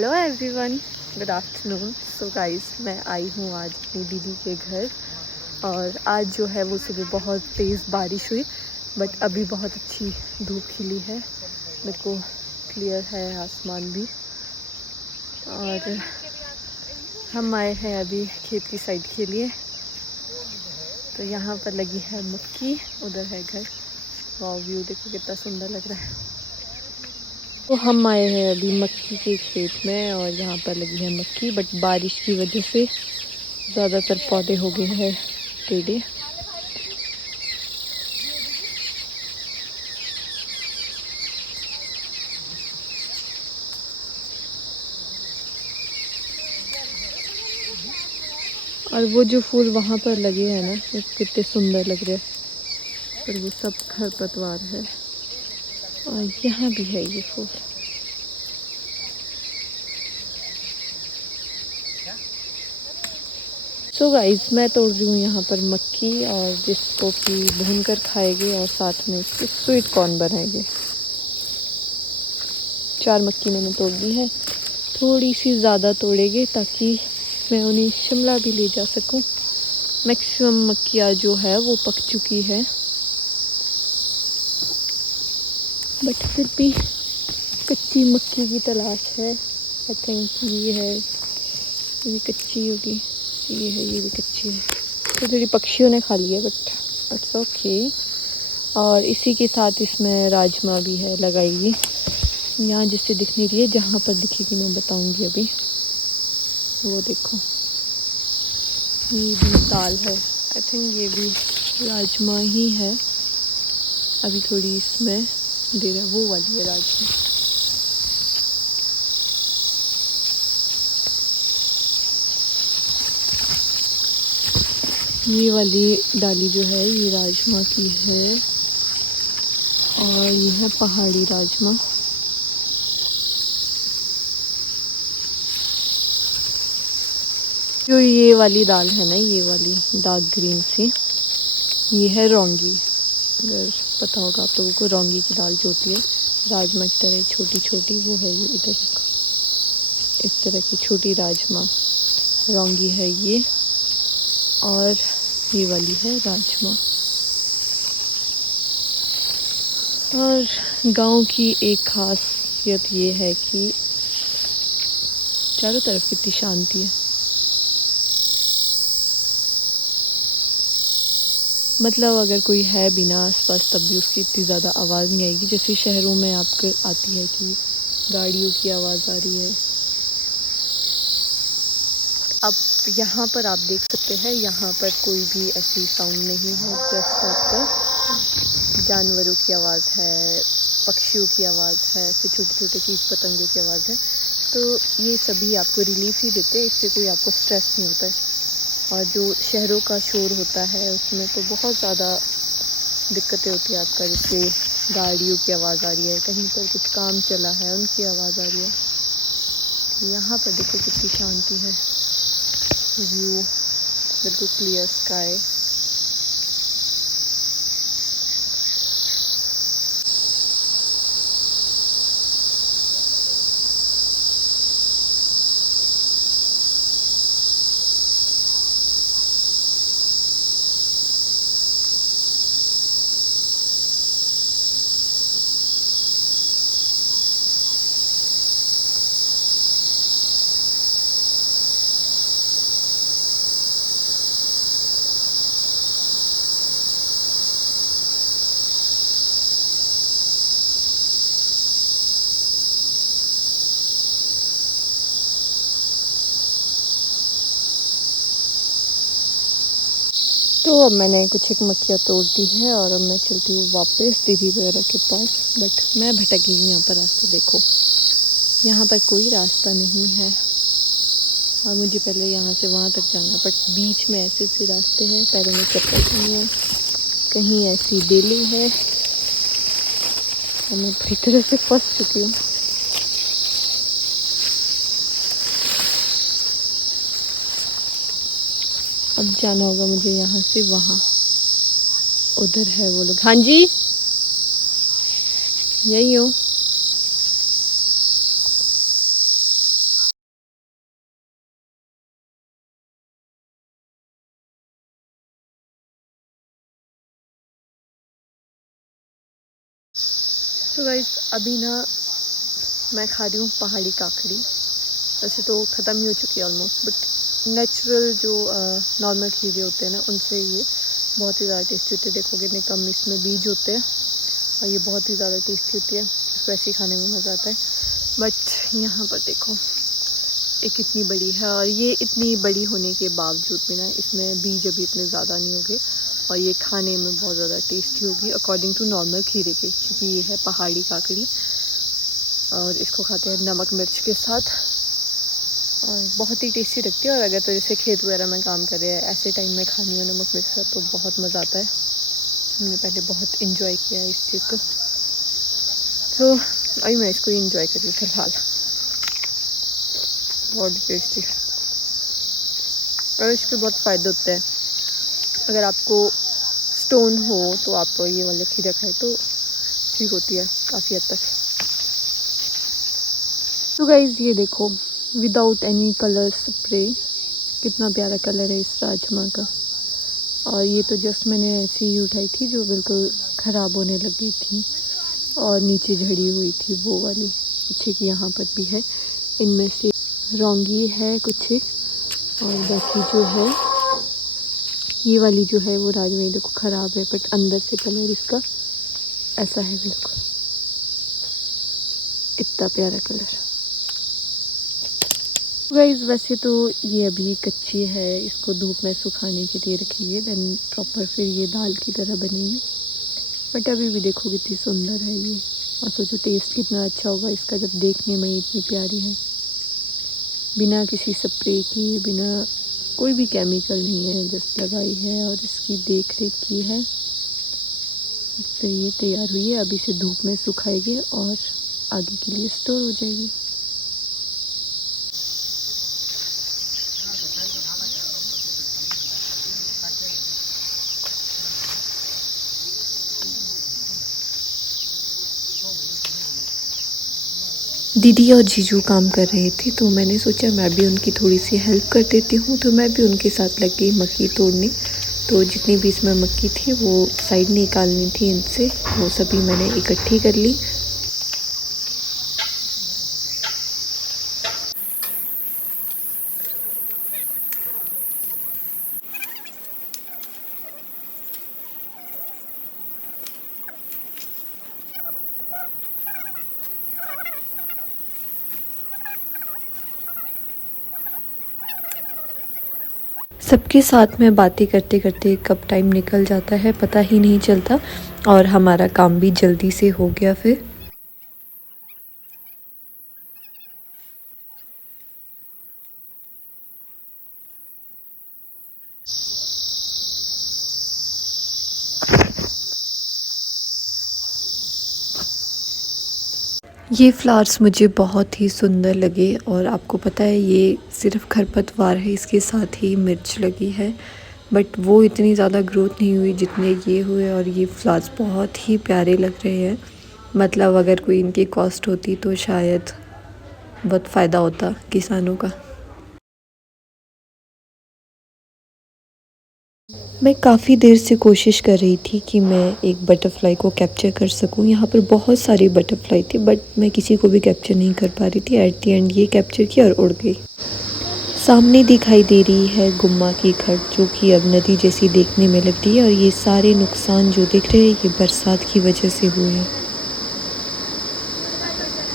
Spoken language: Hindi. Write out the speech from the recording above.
Hello everyone, good afternoon. So guys, मैं आई हूँ आज अपनी दीदी के घर और आज जो है वो सुबह बहुत तेज़ बारिश हुई, बट अभी बहुत अच्छी धूप खिली है। मेरे को क्लियर है आसमान भी। और हम आए हैं अभी खेत की साइड के लिए। तो यहाँ पर लगी है मक्की, उधर है घर। वाह, व्यू देखो कितना सुंदर लग रहा है। तो हम आए हैं अभी मक्की के खेत में और यहाँ पर लगी है मक्की, बट बारिश की वजह से ज़्यादातर पौधे हो गए हैं टेढ़े। और वो जो फूल वहाँ पर लगे हैं ना, वो कितने सुंदर लग रहे हैं। पर वो सब खरपतवार है। और यहाँ भी है ये फूल। सो गाइस, मैं तोड़ रही हूँ यहाँ पर मक्की, और जिसको कि भून कर खाएंगे और साथ में इसके स्वीट कॉर्न बनाएंगे। 4 मक्की मैंने तोड़ दी है, थोड़ी सी ज़्यादा तोड़ेंगे ताकि मैं उन्हें शिमला भी ले जा सकूँ। मैक्सिमम मक्कियाँ जो है वो पक चुकी है, बट फिर भी कच्ची मक्की की तलाश है। आई थिंक ये है, ये भी कच्ची होगी। ये है, ये भी कच्ची है। तो थोड़ी पक्षियों ने खा ली है, बट इट्स ओके। और इसी के साथ इसमें राजमा भी है लगाएगी। यहाँ जिससे दिख नहीं रही है, जहाँ पर दिखेगी मैं बताऊँगी अभी। वो देखो, ये भी दाल है। आई थिंक ये भी राजमा ही है। अभी थोड़ी इसमें दे रहा है, वो वाली है राजमा। ये वाली डाली जो है ये राजमा की है, और ये है पहाड़ी राजमा। जो ये वाली दाल है ना, ये वाली डार्क ग्रीन सी, ये है रौंगी। अगर पता होगा आप लोगों को, रौंगी की दाल जो होती है राजमा की तरह छोटी छोटी, वो है ये। इधर इस तरह की छोटी राजमा रौंगी है ये, और ये वाली है राजमा। और गांव की एक खासियत ये है कि चारों तरफ कितनी शांति है। मतलब अगर कोई है भी ना आसपास, तब भी उसकी इतनी ज़्यादा आवाज़ नहीं आएगी, जैसे शहरों में आपको आती है कि गाड़ियों की आवाज़ आ रही है। अब यहाँ पर आप देख सकते हैं, यहाँ पर कोई भी ऐसी साउंड नहीं है। जस्ट आपका जानवरों की आवाज़ है, पक्षियों की आवाज़ है, ऐसे छोटे छोटे कीट पतंगों की आवाज़ है। तो ये सभी आपको रिलीफ ही देते हैं, इससे कोई आपको स्ट्रेस नहीं होता है। और जो शहरों का शोर होता है उसमें तो बहुत ज़्यादा दिक्कतें होती है आपका, जैसे गाड़ियों की आवाज़ आ रही है, कहीं पर कुछ काम चला है उनकी आवाज़ आ रही है। यहाँ पर देखो कितनी शांति है, व्यू बिल्कुल क्लियर स्काई। तो अब मैंने कुछ एक मक्खियाँ तोड़ दी है और अब मैं चलती हूँ वापस दीदी वगैरह के पास। बट मैं भटक गई हूँ यहाँ पर। रास्ता देखो, यहाँ पर कोई रास्ता नहीं है और मुझे पहले यहाँ से वहाँ तक जाना, बट बीच में ऐसे ऐसे रास्ते हैं, पैरों में चप्पल नहीं है, कहीं ऐसी बेली है और मैं पूरी तरह से फंस चुकी हूँ। अब जाना होगा मुझे यहाँ से वहाँ, उधर है वो लोग। हाँ जी, यही हो। तो गाइस अभी ना मैं खा रही हूँ पहाड़ी काकड़ी। वैसे तो ख़त्म ही हो चुकी है ऑलमोस्ट, बट नेचुरल जो नॉर्मल खीरे होते हैं ना, उनसे ये बहुत ही ज़्यादा टेस्टी होते हैं। देखोगे नहीं कम इसमें बीज होते हैं और ये बहुत ही ज़्यादा टेस्टी होती है। इसको ऐसे ही खाने में मज़ा आता है। बट यहाँ पर देखो एक कितनी बड़ी है, और ये इतनी बड़ी होने के बावजूद भी ना इसमें बीज अभी इतने ज़्यादा नहीं होंगे और ये खाने में बहुत ज़्यादा टेस्टी होगी अकॉर्डिंग टू नॉर्मल खीरे के, क्योंकि ये है पहाड़ी काकड़ी और इसको खाते हैं नमक मिर्च के साथ और बहुत ही टेस्टी लगती है। और अगर तो जैसे खेत वगैरह में काम कर रहे हैं ऐसे टाइम में खानी हो नमक मिर्च के साथ तो बहुत मज़ा आता है। हमने पहले बहुत इन्जॉय किया है इस चीज़ को, तो अभी मैं इसको इन्जॉय कर रही हूँ फिलहाल। बहुत टेस्टी और इसके बहुत फ़ायदे होते हैं। अगर आपको स्टोन हो तो आप तो ये वाले खीरा खाए तो ठीक होती है काफ़ी हद तक। तो गाइस ये देखो विदाउट एनी कलर स्प्रे कितना प्यारा कलर है इस राजमा का। और ये तो जस्ट मैंने ऐसे ही उठाई थी जो बिल्कुल ख़राब होने लगी थी और नीचे झड़ी हुई थी वो वाली। अच्छे कि यहाँ पर भी है, इनमें से रौंगी है कुछ एक, और बाकी जो है ये वाली जो है वो राजमा देखो ख़राब है, बट अंदर से कलर इसका ऐसा है बिल्कुल, इतना प्यारा कलर। गाइस वैसे तो ये अभी कच्ची है, इसको धूप में सुखाने के लिए रखिए, देन प्रॉपर फिर ये दाल की तरह बनेगी। बट अभी भी देखो कितनी सुंदर है ये, और सोचो टेस्ट कितना अच्छा होगा इसका जब देखने में इतनी प्यारी है, बिना किसी स्प्रे की, बिना कोई भी केमिकल नहीं है, जस्ट लगाई है और इसकी देख रेख की है। तो ये तैयार हुई है, अभी से धूप में सुखाएंगे और आगे के लिए स्टोर हो जाएगी। दीदी और जीजू काम कर रहे थे तो मैंने सोचा मैं भी उनकी थोड़ी सी हेल्प कर देती हूँ, तो मैं भी उनके साथ लग गई मक्की तोड़ने। तो जितनी भी इसमें मक्की थी वो साइड निकालनी थी इनसे, वो सभी मैंने इकट्ठी कर ली। सबके साथ में बातें करते करते कब टाइम निकल जाता है पता ही नहीं चलता, और हमारा काम भी जल्दी से हो गया फिर। ये फ्लावर्स मुझे बहुत ही सुंदर लगे, और आपको पता है ये सिर्फ खरपतवार है, इसके साथ ही मिर्च लगी है, बट वो इतनी ज़्यादा ग्रोथ नहीं हुई जितने ये हुए। और ये फ्लावर्स बहुत ही प्यारे लग रहे हैं, मतलब अगर कोई इनकी कॉस्ट होती तो शायद बहुत फ़ायदा होता किसानों का। मैं काफ़ी देर से कोशिश कर रही थी कि मैं एक बटरफ्लाई को कैप्चर कर सकूं। यहाँ पर बहुत सारी बटरफ्लाई थी बट मैं किसी को भी कैप्चर नहीं कर पा रही थी। एट द एंड ये कैप्चर किया और उड़ गई। सामने दिखाई दे रही है गुम्मा की खट, जो कि अब नदी जैसी देखने में लगती है, और ये सारे नुकसान जो दिख रहे हैं ये बरसात की वजह से हुए हैं।